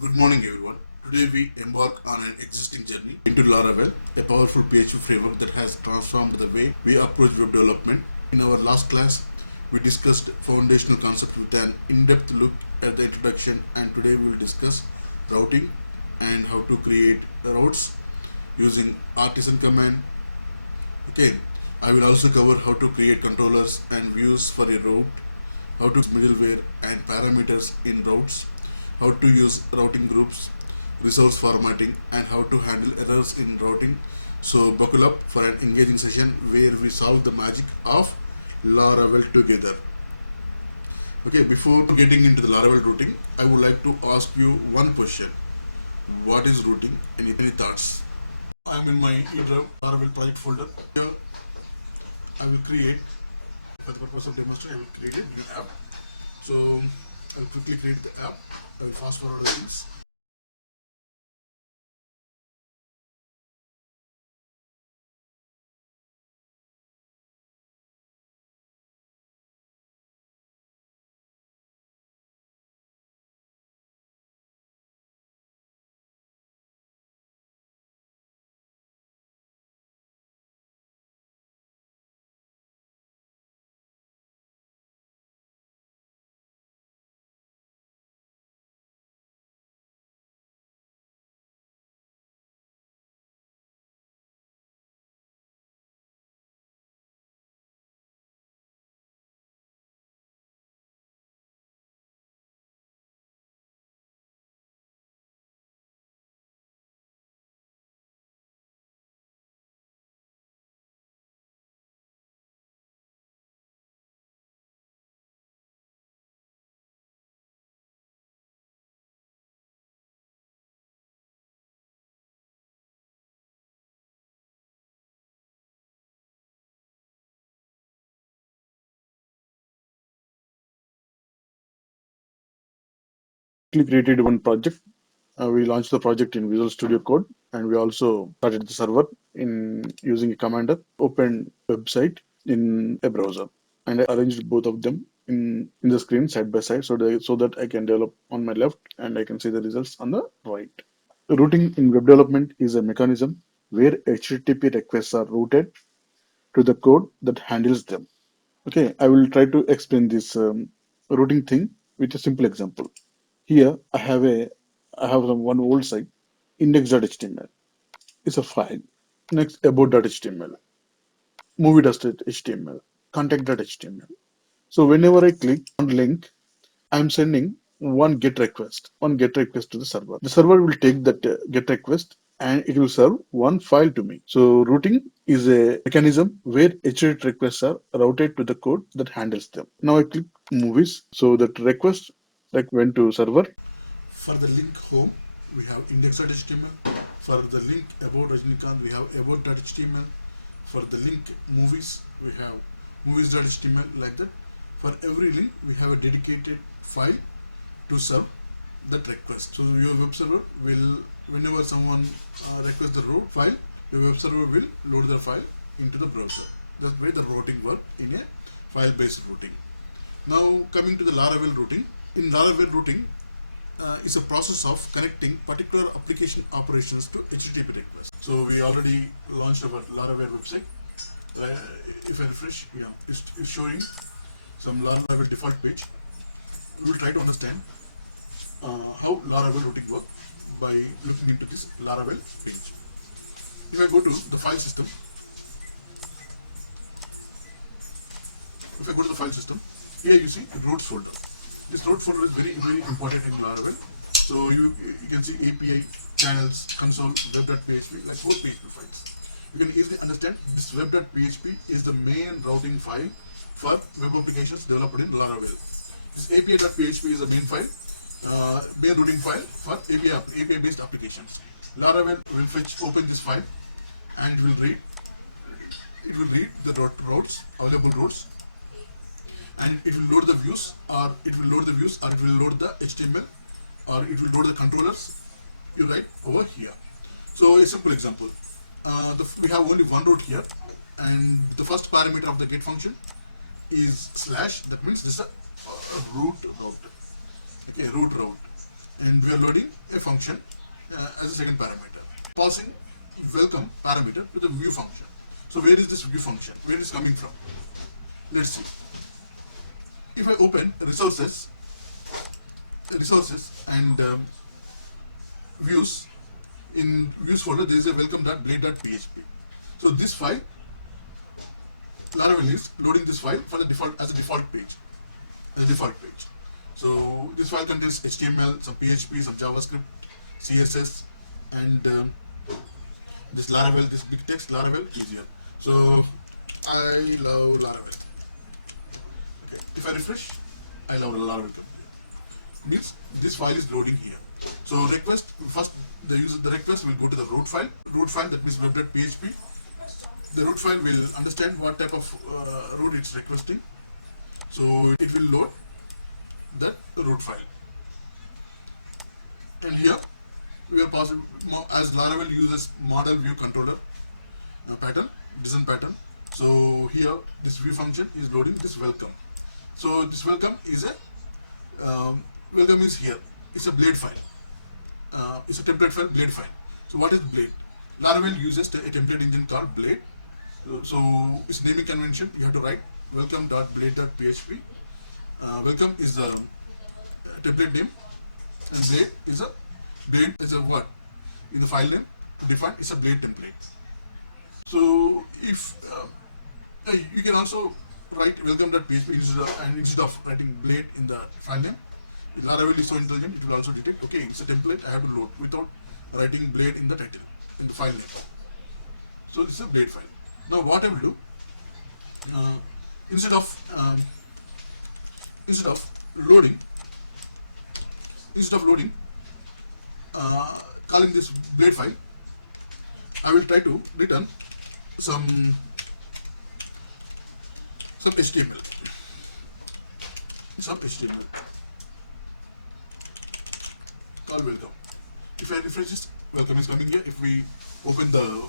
Good morning, everyone. Today we embark on an existing journey into Laravel, a powerful PHP framework that has transformed the way we approach web development. In our last class, we discussed foundational concepts with an in-depth look at the introduction, and today we will discuss routing and how to create routes using artisan command. Okay, I will also cover how to create controllers and views for a route, how to use middleware and parameters in routes, how to use routing groups, resource formatting, and how to handle errors in routing. So buckle up for an engaging session where we solve the magic of Laravel together. Okay, before getting into the Laravel routing, I would like to ask you one question. What is routing? Any thoughts? I am in my eDrive Laravel project folder. Here I will create, for the purpose of demonstration, I will create a new app. So I will quickly create the app. I will fast forward the things. Created one project. We launched the project in Visual Studio Code, and we also started the server in using a commander, opened website in a browser, and I arranged both of them in the screen side by side so that I can develop on my left and I can see the results on the right. Routing in web development is a mechanism where HTTP requests are routed to the code that handles them. Okay, I will try to explain this routing thing with a simple example. Here I have some one old site, index.html is a file. Next about.html, movie.html, contact.html. So whenever I click on link, I'm sending one get request to the server. The server will take that get request and it will serve one file to me. So routing is a mechanism where HTTP requests are routed to the code that handles them. Now I click movies. So that request went to server. For the link home, we have index.html. For the link about Rajnikant, we have about.html. For the link movies, we have movies.html, like that. For every link, we have a dedicated file to serve that request. So your web server will, whenever someone requests the route file, your web server will load the file into the browser. That's the way the routing works in a file-based routing. Now coming to the Laravel routing. In Laravel routing, is a process of connecting particular application operations to HTTP requests. So we already launched our Laravel website. If I refresh, yeah, it's showing some Laravel default page. We will try to understand how Laravel routing works by looking into this Laravel page. If I go to the file system, here you see routes folder. This route folder is very important in Laravel. So you can see API, channels, console, web.php, like 4 PHP files. You can easily understand this web.php is the main routing file for web applications developed in Laravel. This API.php is the main file, main routing file for API based applications. Laravel will open this file and it will read the routes, available routes, and it will load the views, or it will load the HTML, or it will load the controllers you write over here. So a simple example, we have only one route here, and the first parameter of the get function is slash. That means this is a root route. Okay, root route. and we are loading a function as a second parameter, passing welcome parameter to the view function. So where is this view function? Where is it coming from? Let's see. If I open resources and views, in views folder there is a welcome.blade.php. So this file, Laravel is loading this file for the default as a default page. So this file contains HTML, some PHP, some JavaScript, CSS, and this Laravel, this big text Laravel is here. So I love Laravel. Okay, if I refresh, I love Laravel company. Means this file is loading here. So request first, the request will go to the root file. That means web.php. The root file will understand what type of root it's requesting. So it will load that root file. And here we are passing, as Laravel uses model view controller pattern, design pattern. So here this view function is loading this welcome. So this welcome is a welcome is here. It's a blade file. It's a template file, blade file. So what is blade? Laravel uses a template engine called blade. So its naming convention, you have to write welcome.blade.php. Welcome is the template name, and blade is a what in the file name to define. It's a blade template. So if you can also write welcome.php instead of writing blade in the file name. Laravel is so intelligent, it will also detect, okay, it's a template I have to load without writing blade in the title, in the file name. So this is a blade file. Now what I will do, instead of loading calling this blade file, I will try to return some HTML. Call welcome. If I refresh this, welcome is coming here. If we open the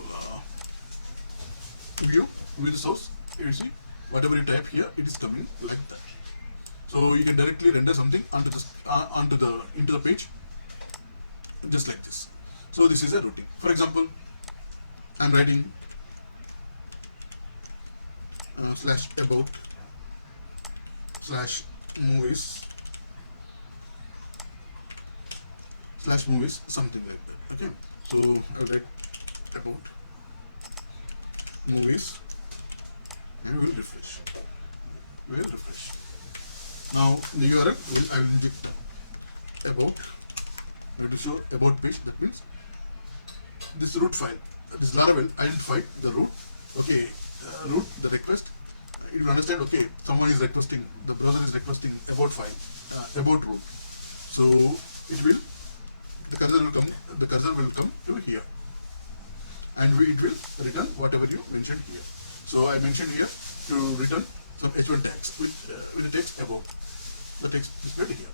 view with the source, you see whatever you type here, it is coming like that. So you can directly render something onto the page, just like this. So this is a routing. For example, I'm writing /about /movies something like that. Okay, so I will write about movies and we will refresh. Now the URL I will inject about. I have to show about page. That means this root file, this Laravel identified the root. Okay, root, the request. It will understand. Okay, someone is requesting, the browser is requesting about file, about root. So it will, the cursor will come to here, and it will return whatever you mentioned here. So I mentioned here to return some h1 tags with the text about, the text displayed here.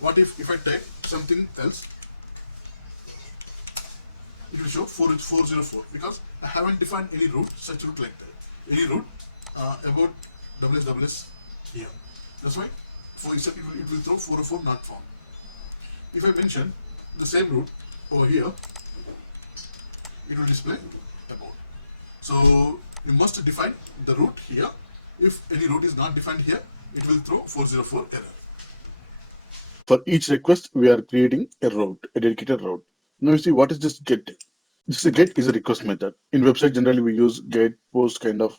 What if I type something else? It will show 404 because I haven't defined any root, such root like that. Any root about WSWS here. That's why it will throw 404 not found. If I mention the same root over here, it will display about. So you must define the root here. If any root is not defined here, it will throw 404 error. For each request, we are creating a route, a dedicated route. Now you see, what is this get? This get is a request method. In website, generally we use get, post kind of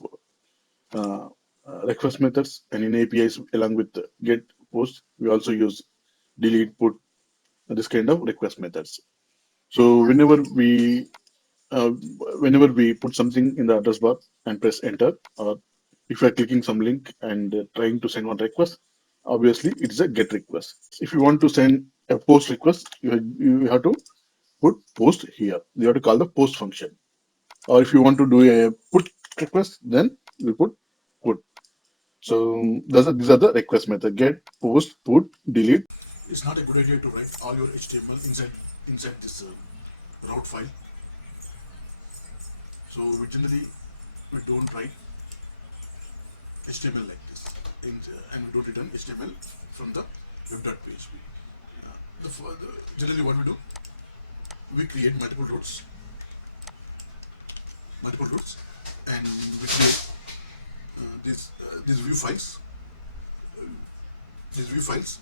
request methods, and in APIs along with get, post, we also use delete, put, this kind of request methods. So whenever we put something in the address bar and press enter, or if you are clicking some link and trying to send one request, obviously it is a get request. If you want to send a post request, you have to put post here. You have to call the post function. Or if you want to do a put request, then we put put. So these are the request method: get, post, put, delete. It's not a good idea to write all your HTML inside this route file. So we don't write HTML like this, and we don't return HTML from the web.php. Generally what we do, we create multiple routes, and we create these view files, these view files,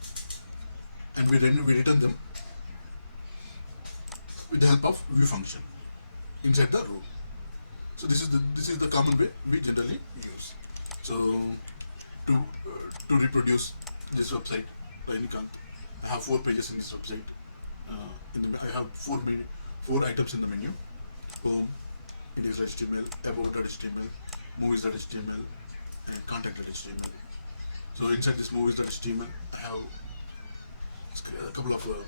and we return them with the help of view function inside the row. So this is the common way we generally use. So to reproduce this website, Rajnikant, I have 4 pages in this website. I have four items in the menu: home, index.html, about.html, movies.html, and contact.html. So inside this movies.html, I have a couple of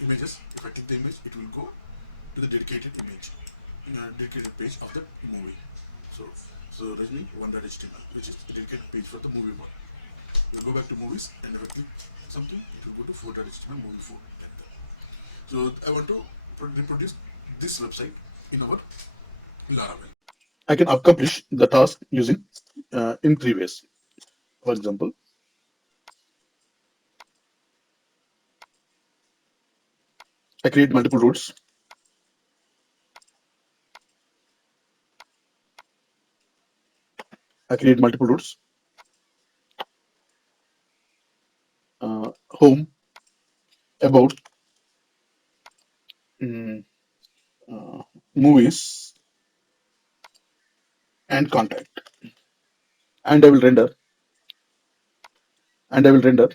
images. If I click the image, it will go to the dedicated page of the movie. So, so Rajni 1.html, which is a dedicated page for the movie one. We'll go back to movies, and if I click something, it will go to 4.html movie 4, like that. So I want to reproduce this website in our Laravel. I can accomplish the task using in 3 ways. For example, I create multiple routes. I create multiple routes. Home, about, mm, uh, movies, and contact. And I will render. And I will render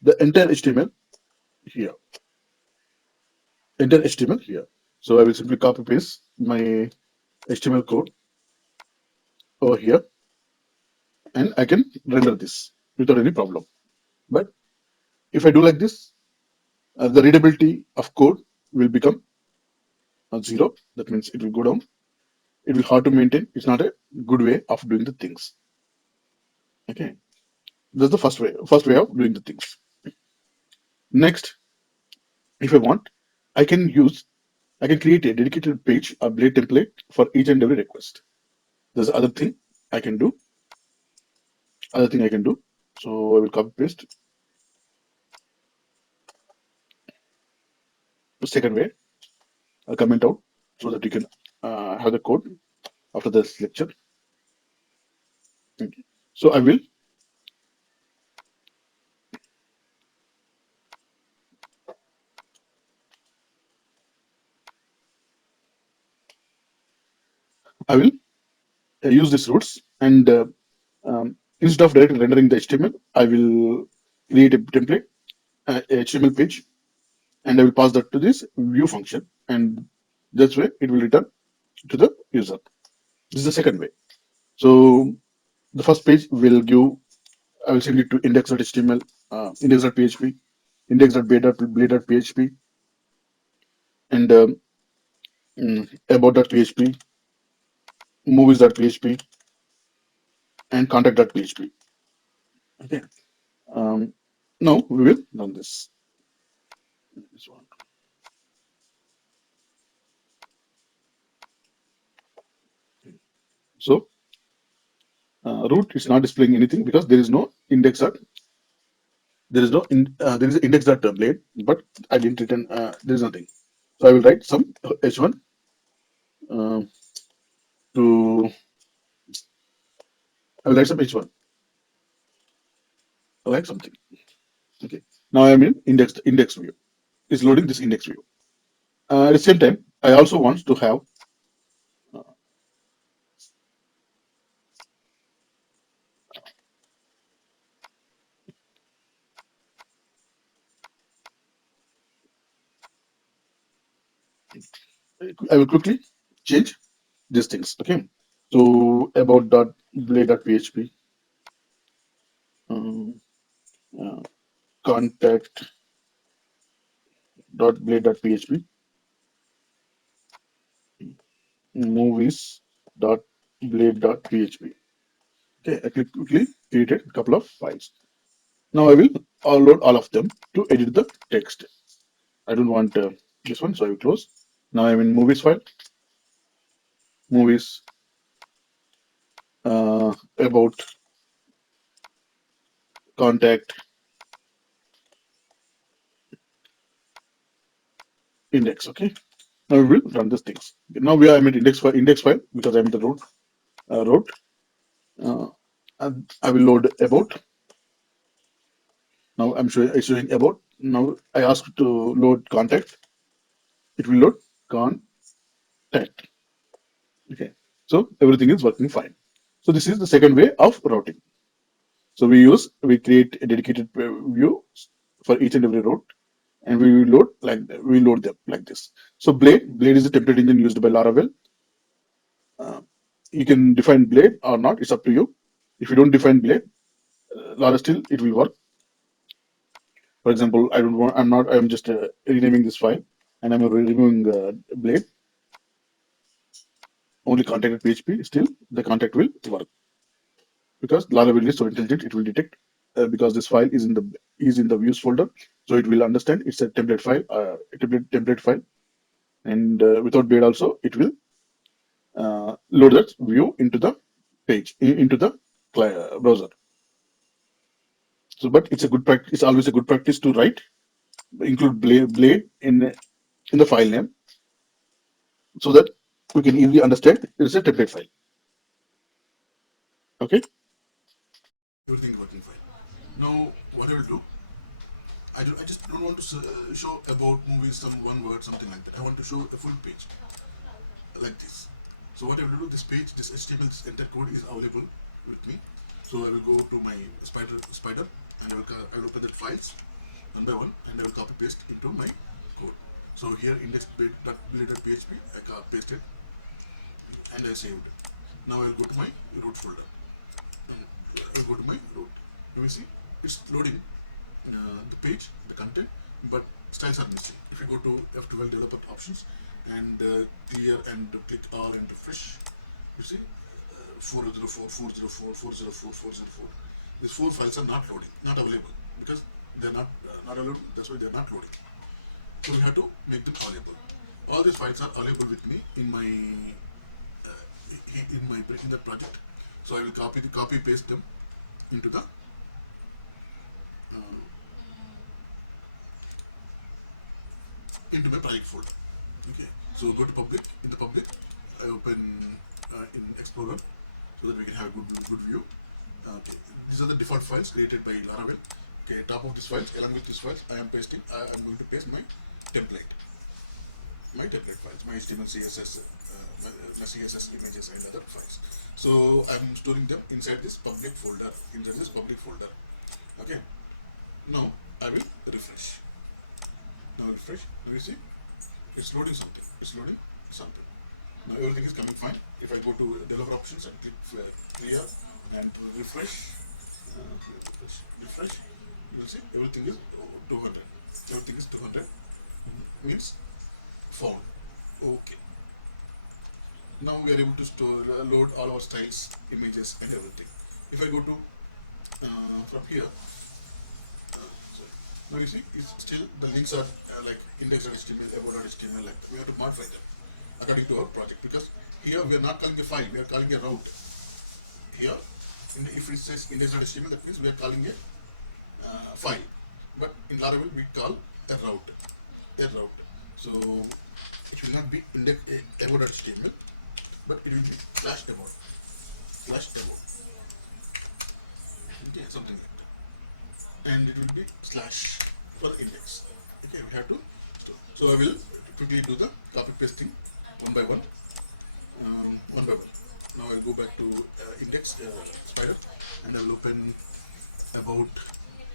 the entire HTML here. Entire HTML here. So I will simply copy paste my HTML code over here, and I can render this without any problem. But if I do like this, the readability of code will become 0. That means it will go down. It will hard to maintain. It's not a good way of doing the things. Okay, that's the first way of doing the things. Next, if I want, I can use I can create a dedicated page, a blade template for each and every request. There's other thing I can do. Other thing I can do. So I will copy paste the second way. I'll comment out so that you can have the code after this lecture. Okay. So I will use these routes, and instead of directly rendering the HTML, I will create a template, HTML page, and I will pass that to this view function, and that's way it will return to the user. This is the second way. So the first page will give, I will send it to index.html, index.php, index.blade.php, and about.php, movies.php, and contact.php. Okay. Um, Now we will run this. This one. So root is not displaying anything because there is no index dot, there is index dot blade, but I didn't return, there is nothing. So I will write some h1 uh, to I will write some h1. I write something. Okay. Now I am in index view. It's loading this index view. At the same time, I also want to have I will quickly change these things. Okay. So about dot blade dot php, um, uh, contact dot blade dot php, movies dot blade dot php. Okay, I quickly created a couple of files. Now I will load all of them to edit the text. I don't want this one, so I will close. Now I'm in movies file, movies, about contact index. Okay. Now we will run these things. Now we are I'm at index file because I'm the root. Uh, and I will load about. Now I'm showing about. Now I ask to load contact. It will load contact. Okay. So everything is working fine. So this is the second way of routing. So we create a dedicated view for each and every route, and we load them like this. So Blade is a template engine used by Laravel. Uh, you can define Blade or not. It's up to you. If you don't define Blade, Lara still it will work. For example, I don't want. I'm not. I'm just renaming this file, and I'm removing Blade. Only contact PHP. Still, the contact will work because Laravel is so intelligent. It will detect because this file is in the views folder, so it will understand it's a template file, template file, and without Blade also, it will load that view into the page into the browser. So, but it's a good practice. It's always a good practice to write include blade in the file name so that we can easily understand it's a template file. Okay, everything is working fine. Now, what I will do, I just don't want to show about movies some one word something like that. I want to show a full page like this. So what I will do, this page, this HTML, this entire code is available with me. So I will go to my spider, and I will open that files one by one, and I will copy paste into my code. So here index.blade.php I pasted and I saved. Now I will go to my root folder. I will go to my root. Now you see it's loading the page, the content, but styles are missing. If you go to F12 developer options and clear and click all and refresh, you see 404, 404, 404, 404. These four files are not loading, not available because they're not available. That's why they're not loading. So we have to make them available. All these files are available with me in my in that project. So I will copy paste them into the uh, into my project folder. Okay, so go to public. In the public, I open in Explorer so that we can have a good view. Okay, these are the default files created by Laravel. Okay, top of these files, along with these files, I am going to paste template, my template files, my HTML, CSS, my CSS images and other files. So I'm storing them inside this public folder. Okay. Now I will refresh. Now you see it's loading something. Now everything is coming fine. If I go to developer options and click clear and refresh, refresh, you will see everything is 200. Everything is 200 means found. Okay. Now we are able to load all our styles, images, and everything. If I go to from here, sorry. Now you see it's still the links are like index.html, about.html, like that. We have to modify them according to our project because here we are not calling a file, we are calling a route. Here, if it says index.html, that means we are calling a file. But in Laravel, we call a route. So it will not be about.html, but it will be /about. Okay, something like that. And it will be slash for the index. Okay, we have to store. So I will quickly do the copy pasting one by one. Now I'll go back to index spider, and I will open about,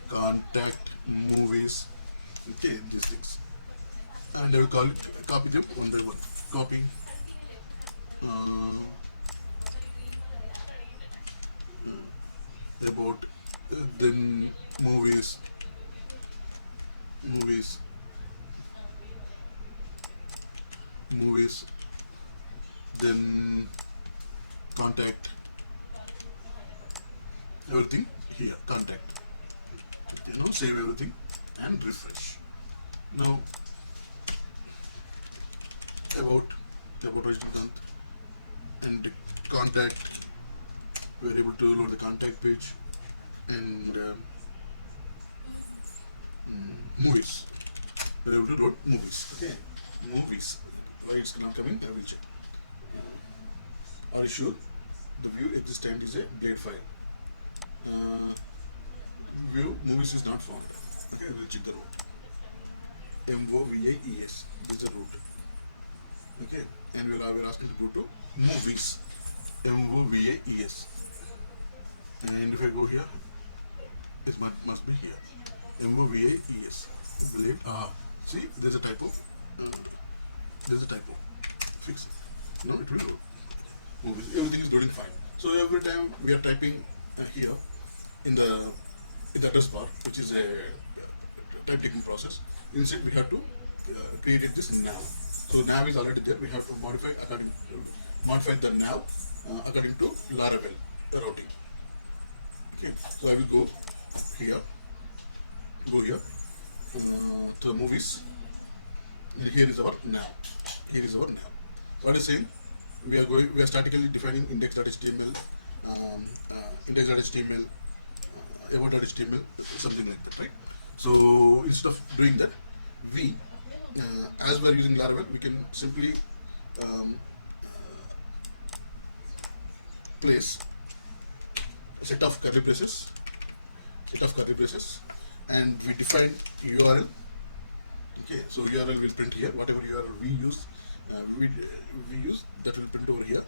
contact, movies. Okay, these things, and I will copy them one by one. Copy. Uh, about then movies, movies, then contact, everything here, contact. Okay, now save everything and refresh. Now about original and contact, we are able to load the contact page, and movies. We're able to load movies. Okay, movies. Why it's not coming? I will check. Are you sure? The view existent is a blade file. View movies is not found. Okay, we'll check the root. MOVIES. This is the root. Okay, and we're asking to go to movies. MOVIES. And if I go here, it must be here. MOVIES. Blade. See, there's a typo. There's a typo. Fix it. Now it will load. Movies. Everything is loading fine. So every time we are typing here in the address bar, which is a type taking process, instead we have to create this nav. So nav is already there. We have to modify the nav according to Laravel routing. Okay. So I will go here to the movies, and here is our nav. What is saying? We are statically defining index.html, index.html, about.html, something like that, right? So instead of doing that, we as we are using Laravel, we can simply place a set of curly braces, and we define URL. Okay, so URL will print here. Whatever URL we use, that will print over here.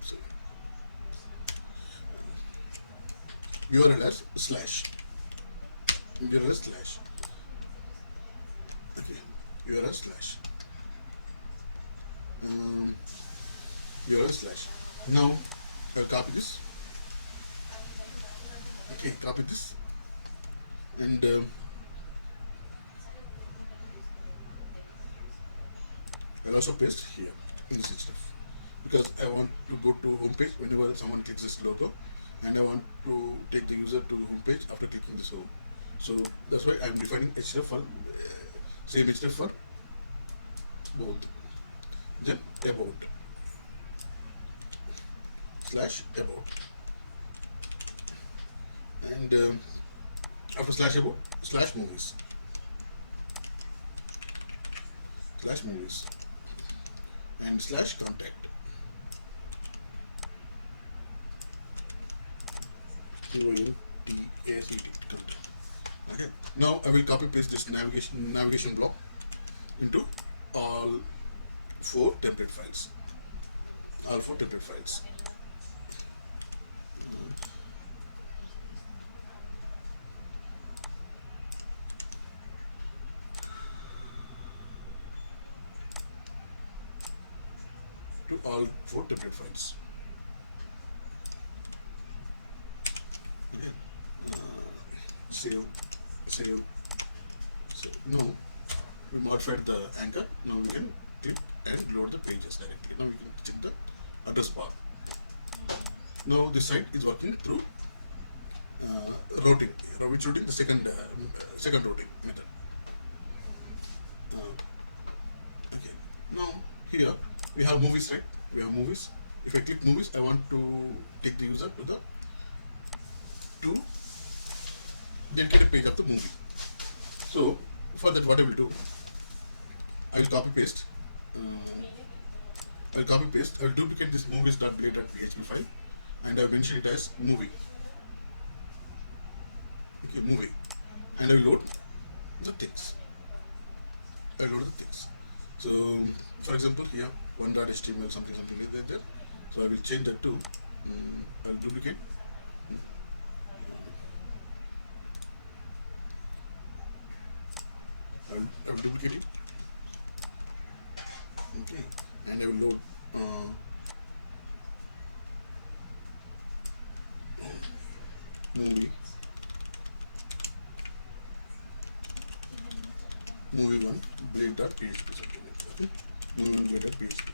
So URL as slash. Okay, URL slash. URL slash. Now I'll copy this. Okay, copy this, and I'll also paste here in this stuff, because I want to go to home page whenever someone clicks this logo, and I want to take the user to home page after clicking this home. So that's why I'm defining href for same href for both. Then about slash about, and after slash about, slash movies, and slash contact. CONTACT, contact. Okay. Now I will copy paste this navigation block into all four template files. To all four template files. Okay. Save. Now we modified the anchor. Now we can click and load the pages directly. Now we can check the address bar. Now this site is working through routing. Which routing? The second routing method. Okay. Now here we have movies, right? We have movies. If I click movies, I want to take the user to the dedicated page of the movie. So for that, what I will do, I will copy paste. I will duplicate this movies.blade.php file, and I will mention it as movie. Okay, movie, and I will load the things. So, for example, here one.html something like that there. So I will change that to. I will duplicate. I will duplicate it. Okay, and I will load movie 1 blade.php something like that. Okay? Movie 1 blade.php,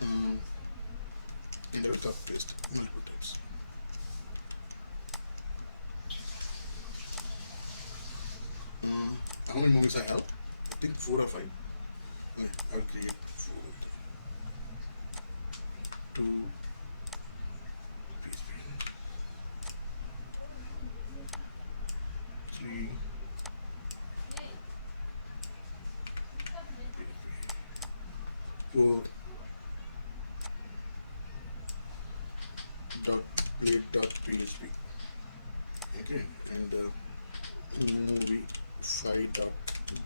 and I will copy paste multiple times. How many movies I have? I think 4 or 5. Okay, I'll create 4 of them. 2 PHP. 4 dot blade dot php. Okay, and movie 5 dot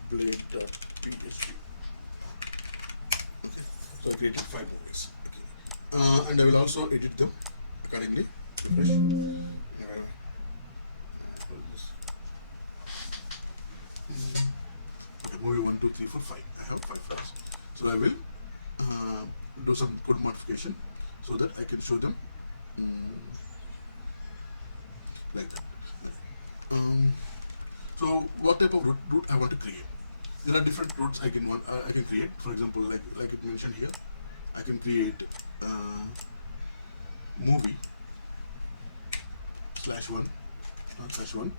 blade dot php. Okay, so I created 5 movies. Okay, and I will also edit them accordingly. Refresh. What is this? Okay, movie 1, 2, 3, 4, 5. I have 5 files. So I will do some code modification so that I can show them like that. Okay. So what type of route I want to create? There are different routes I can create. For example, like it mentioned here, I can create movie /1 /1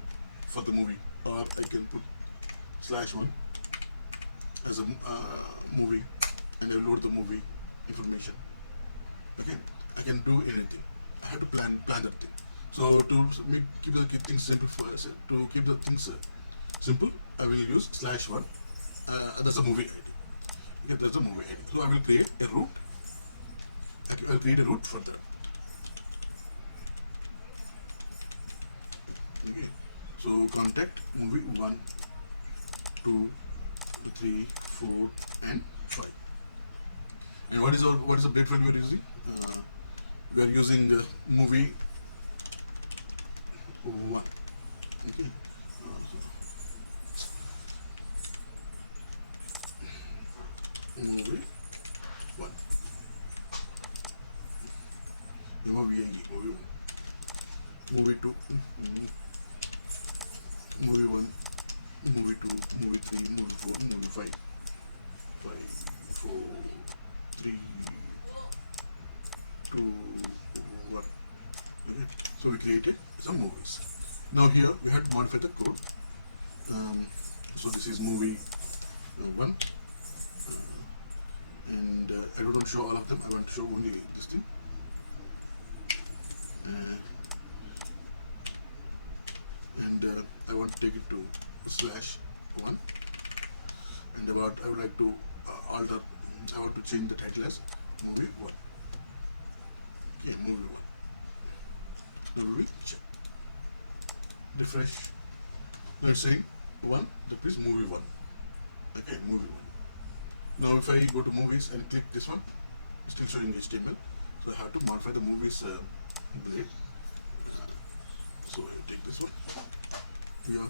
for the movie, or I can put /1 as a movie, and I load the movie information. Okay, I can do anything. I have to plan that thing. So to keep the things simple, simple, I will use /1. That's a movie ID. Okay, that's a movie ID. So I will create a route. I will create a route for that. Okay, so contact movie 1, 2, 3, 4, and 5. And what is the blade file we are using? We are using movie 1. Okay. Movie 1. movie 1. Movie 2. Movie 1. Movie 2. Movie 3. Movie 4. Movie 5. 5, 4, 3, 2, 1. Okay. So we created some movies. Now here we have to modify the code. So this is movie 1. And I don't want to show all of them. I want to show only this thing. And I want to take it to /1. And I would like to alter. I want to change the title as movie 1. Okay, movie 1. Now we will check. Refresh. Now it's saying 1. That means movie 1. Okay, movie 1. Now if I go to movies and click this one, it's still showing HTML. So I have to modify the movies blade. So I will take this one here.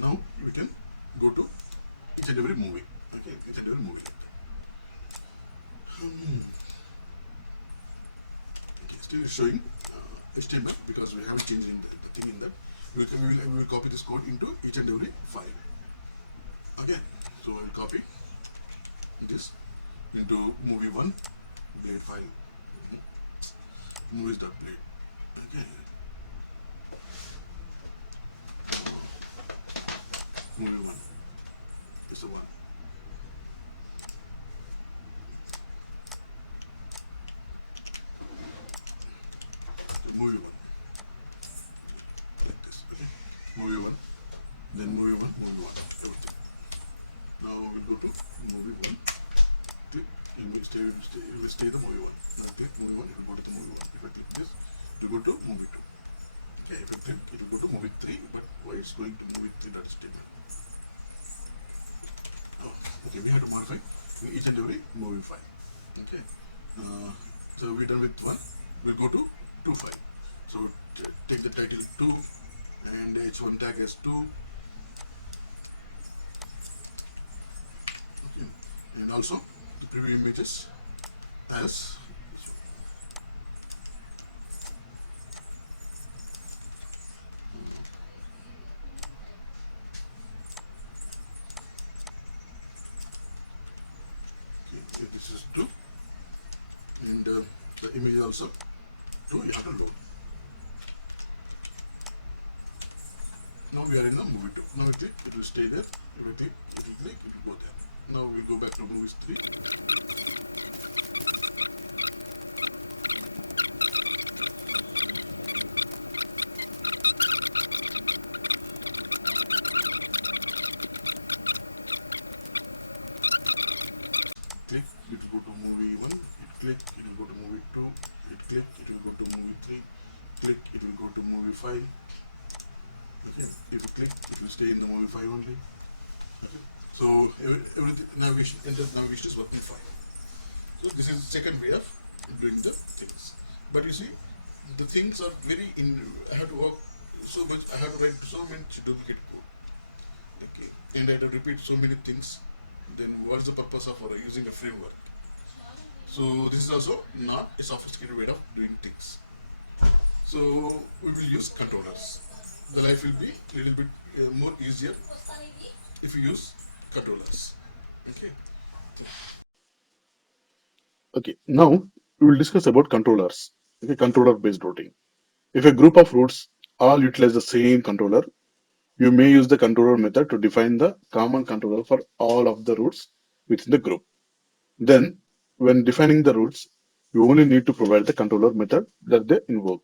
Now we can go to each and every movie. Okay, each and every movie like that. Okay, still showing HTML because we haven't changed in the thing in that. We will copy this code into each and every file. Okay, so I will copy this into movie 1 blade file. Movies.blade. Okay. Movie 1. It's the 1. So movie 1. Like this. Okay. Movie 1. Then movie 1, movie 1. Everything. Now we'll go to movie 1. Click. It will stay the movie 1. Now click movie 1. It will go to the movie 1. If I click this, it will go to movie 2. Okay. If I click, it will go to movie 3. But why it's going to movie 3.html? Oh, okay, we have to modify in each and every movie file. Okay, so we're done with 1. We'll go to 2 file. So take the title 2 and h1 tag as 2. Okay, and also the preview images as this one. Okay, this is 2, and the image also 2, you have to load. Now we are in the movie 2. Now I click, it will stay there. If I click, it will click, it will go there. Now we'll go back to movies 3. Click, it will go to movie 1. It click, it will go to movie 2. It click, it will go to movie 3. Click, it will go to movie 5. Okay. If you click, it will stay in the movie 5 only. Okay. So everything navigation, enter navigation is working fine. So this is second way of doing the things. But you see, the things are very in. I have to work so much. I have to write so much duplicate code. Okay, and I have to repeat so many things. Then what is the purpose of using a framework? So this is also not a sophisticated way of doing things. So we will use controllers. The life will be a little bit more easier if you use controllers. Okay. Okay. Now we will discuss about controllers. Okay, controller-based routing. If a group of routes all utilize the same controller, you may use the controller method to define the common controller for all of the routes within the group. Then, when defining the routes, you only need to provide the controller method that they invoke.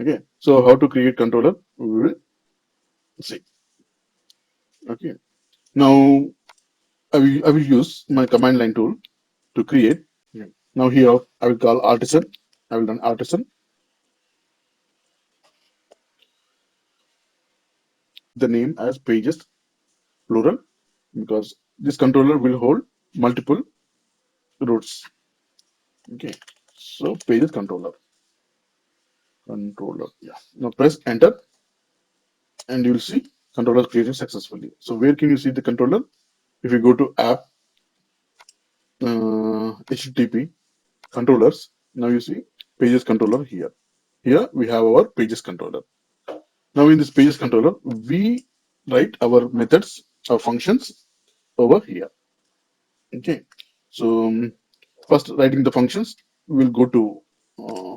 Okay. So how to create controller? We will see. Okay. Now I will use my command line tool to create. Yeah. Now here I will call artisan. I will run artisan. The name as pages plural because this controller will hold multiple routes. Okay. So pages controller. Yeah. Now press enter and you will see controller created successfully. So where can you see the controller? If you go to app HTTP controllers, now you see pages controller here. Here we have our pages controller. Now in this pages controller, we write our methods or functions over here. Okay. So first writing the functions, we'll go to uh,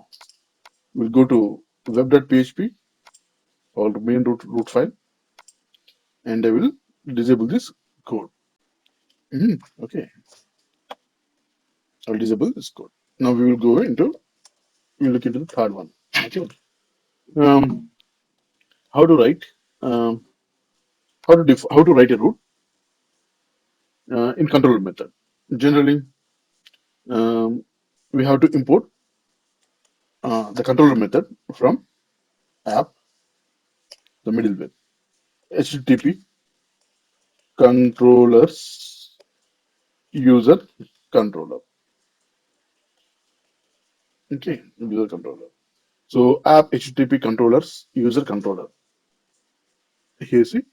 web.php or the main root file, and I will disable this code. Okay, I'll disable this code. Now we'll look into the third one. Okay. Um, how to write um, how to write a root in control method. Generally, um, we have to import the controller method from app, the middleware, HTTP controllers user controller. Okay, user controller. So app HTTP controllers user controller. Here you see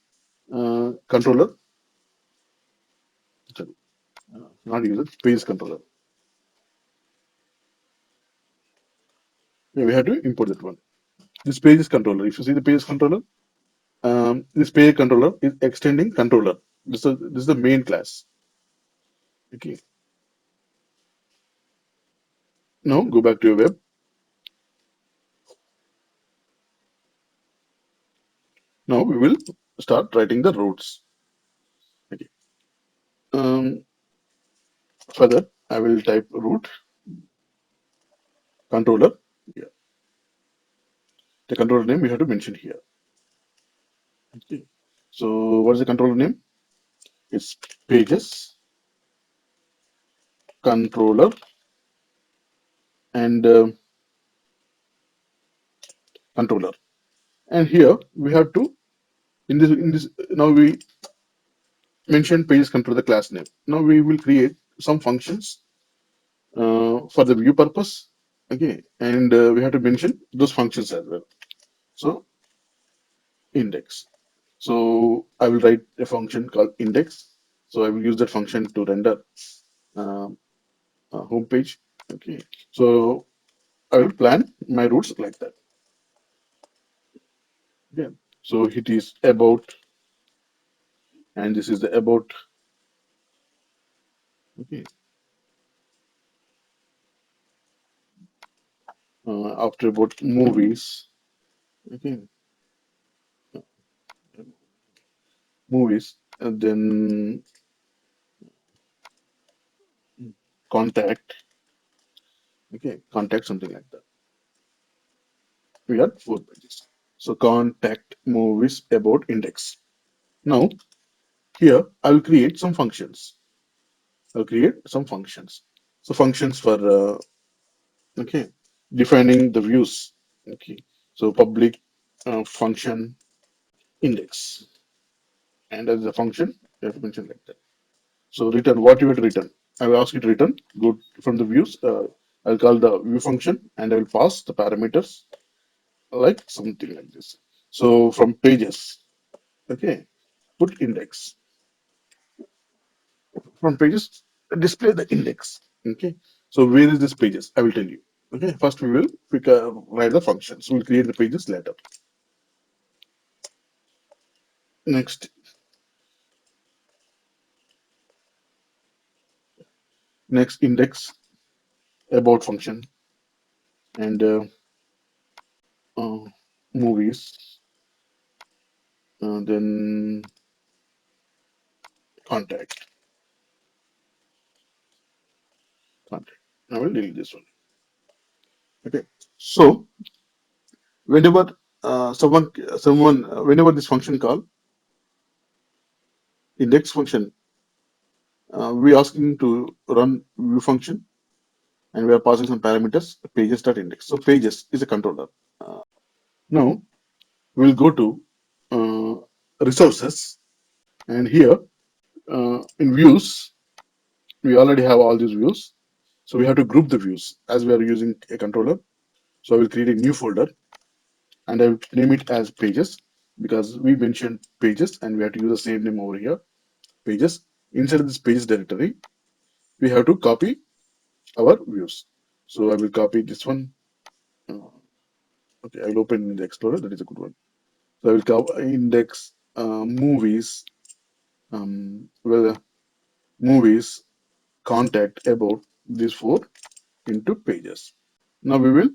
controller, sorry, not user, page controller. Yeah, we have to import that one. This page is controller. If you see the page controller, this page controller is extending controller. This is the main class. Okay. Now go back to your web. Now we will start writing the routes. Okay. Um, for that, I will type root controller. Yeah. The controller name we have to mention here. Okay. So what is the controller name? It's pages controller and controller. And here we have to in this now we mentioned pages controller the class name. Now we will create some functions for the view purpose. Okay, and we have to mention those functions as well. So index. So I will write a function called index. So I will use that function to render um, a home page. Okay, so I will plan my routes like that. Yeah. So it is about, and this is the about. Okay. After about movies, okay, movies, and then contact, okay, contact something like that. We got 4 pages. So contact movies about index. Now here I'll create some functions. I'll create some functions. So functions for okay, defining the views. Okay, so public function index, and as a function, you have to mention like that. So return what you will return. I will ask it to return. Go from the views. I'll call the view function, and I will pass the parameters like something like this. So from pages, okay, put index. From pages, display the index. Okay, so where is this pages? I will tell you. Okay, first we will write the functions. We'll create the pages later. Next, next index about function and uh, movies, then contact, contact. I will delete this one. Okay, so whenever whenever this function call index function, we asking to run view function, and we are passing some parameters pages.index. So pages is a controller. Now we'll go to resources, and here in views we already have all these views. So we have to group the views as we are using a controller. So I will create a new folder, and I will name it as pages because we mentioned pages and we have to use the same name over here. Pages. Inside this pages directory, we have to copy our views. So I will copy this one. Uh, okay, I will open in the Explorer. That is a good one. So I will copy index movies, well, movies, contact about these four into pages. Now we will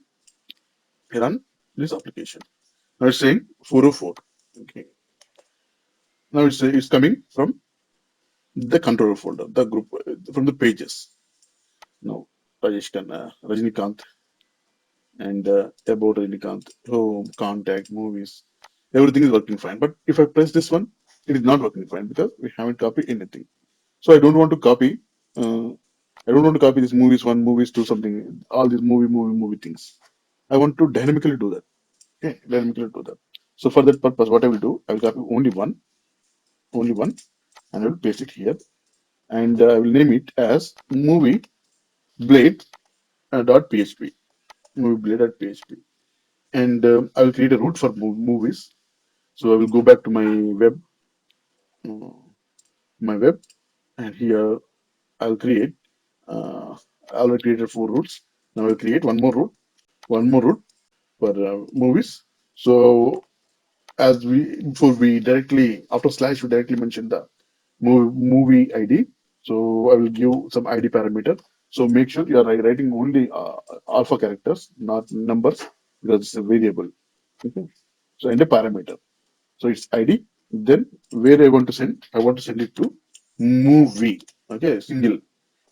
run this application. Now it's saying 404. Okay. Now it's coming from the controller folder, the group from the pages. Now Rajnikant and about Rajnikant, home, contact, movies, everything is working fine. But if I press this one, it is not working fine because we haven't copied anything. So I don't want to copy. Uh, I don't want to copy these movies one, movies two, something. All these movie things. I want to dynamically do that. Okay, dynamically do that. So for that purpose, what I will do, I will copy only one, and I will paste it here, and I will name it as movie blade dot php. Movie blade dot php, and I will create a root for movies. So I will go back to uh, my web, and here I'll create. I already created 4 roots. Now I'll create one more root for movies. So as we before we directly after slash we directly mentioned the movie ID. So I will give some ID parameter. So make sure you are writing only alpha characters, not numbers, because it's a variable. Okay. So and a parameter. So it's ID. Then where I want to send, I want to send it to movie. Okay, single.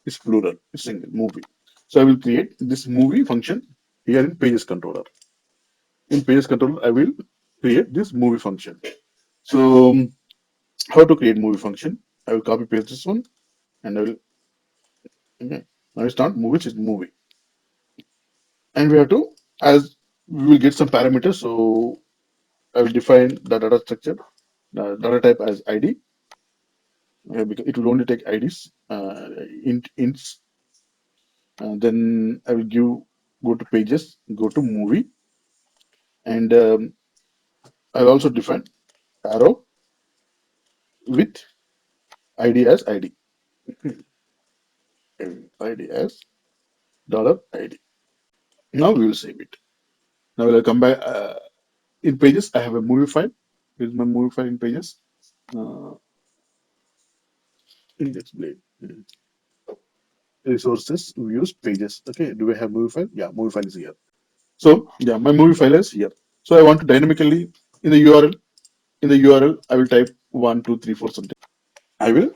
It's plural. It's single movie. So I will create this movie function here in pages controller. In pages controller, I will create this movie function. So how to create movie function? I will copy paste this one, and I will okay. Now it's not movie, it's movie, and we have to as we will get some parameters. So I will define the data structure, the data type as ID, because it will only take IDs, ints. Then I will go to pages, go to movie, and I'll also define arrow with ID as ID, ID as dollar ID. Now we will save it. Now we'll come back. In pages, I have a movie file. Here's my movie file in pages. Uh, Index blade. Resources, views, pages. Okay, do we have movie file? Yeah, movie file is here. So yeah, my movie file is here. So I want to dynamically in the URL I will type 1 2 3 4 something. I will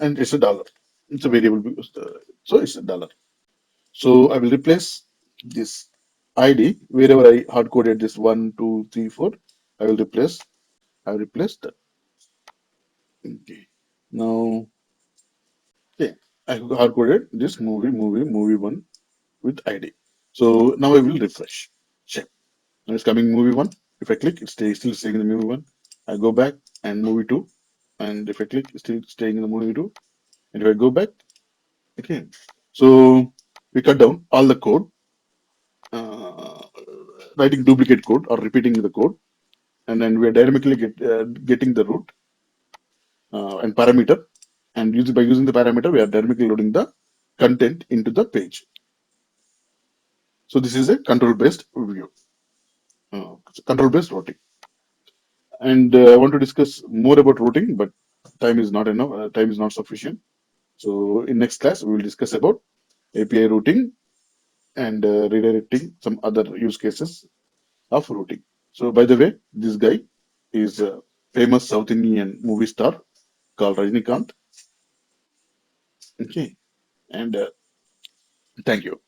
and it's a dollar. It's a variable because so it's a dollar. So I will replace this ID wherever I hard coded this 1 2 3 4. I will replace. I will replace that. Okay. Now, okay, I hard coded this movie one with ID. So now I will refresh. Check. Now it's coming movie one. If I click, it's still staying in the movie one. I go back and movie two. And if I click, it's still staying in the movie two. And if I go back, okay. So we cut down all the code, uh, writing duplicate code or repeating the code, and then we are dynamically getting the root and parameter. And by using the parameter, we are dynamically loading the content into the page. So this is a control-based view, control-based routing. And I want to discuss more about routing, but time is not enough. Time is not sufficient. So in next class, we will discuss about API routing and redirecting some other use cases of routing. So by the way, this guy is a famous South Indian movie star called Rajnikant. Okay, and thank you.